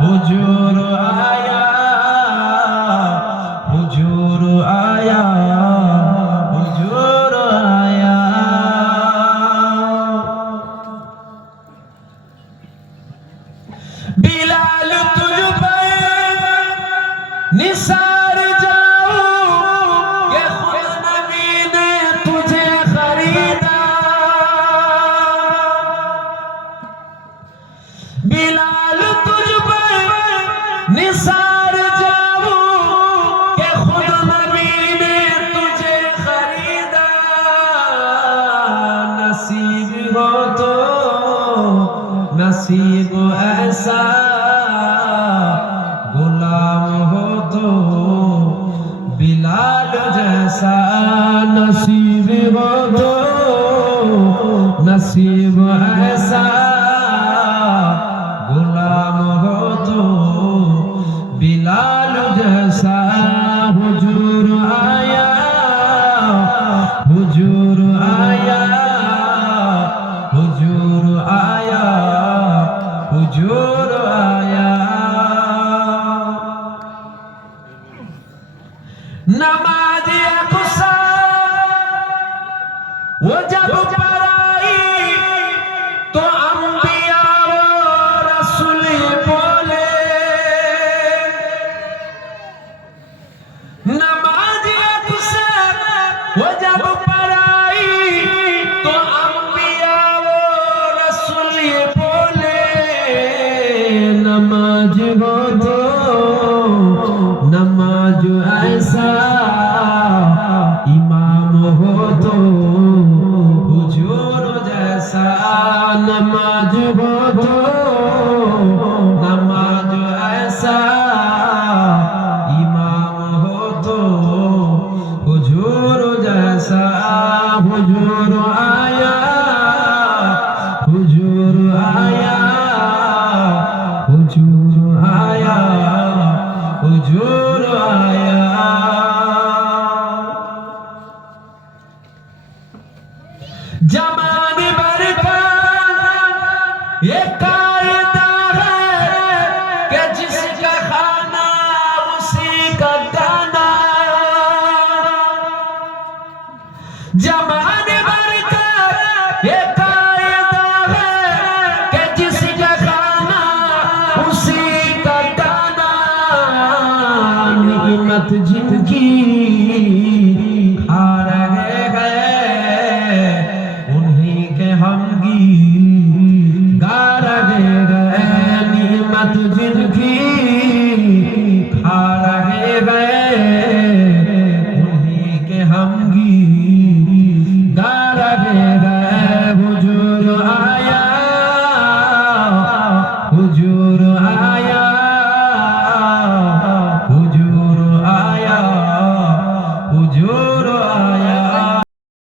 हुजूर आया, हुजूर आया, हुजूर आया। बिलाल तुझ पर निसार जाऊं, ये खुद नबी ने तुझे खरीदा। बिलाल तुझ पर निसार जाऊं, ये खुद नबी ने तुझे खरीदा। नसीब हो तो नसीब ऐसा, गुलाम हो तो बिलाल जैसा। नसीब हो तो नसीब ऐसा, गुलाम हो तो बिलाल जैसा। हुजूर आया, हुजूर आया, हुजूर आया, हुजूर आया। नमाज अक़सा वो जब पढ़ाई तो अंबिया और रसूल बोले। नमाज अक़सा वो जब पढ़ाई तो अंबिया और रसूल बोले। नमाज हो तो नमाज ऐसा, इमाम हो तो हुजूर जैसा। नमाज हो तो नमाज ऐसा, इमाम हो तो हुजूर जैसा। हुजूर आया, हुजूर आया, हुजूर आया, हुजूर आया। जमाने भर का ये कायदा है कि जिसका खाना उसी का दाना। जमाने भर का ये कायदा है कि जिसका खाना उसी का दाना। नियमत जिनकी खा रहे हैं, उन्हीं के हम गा रहे हैं। नियमत जिनकी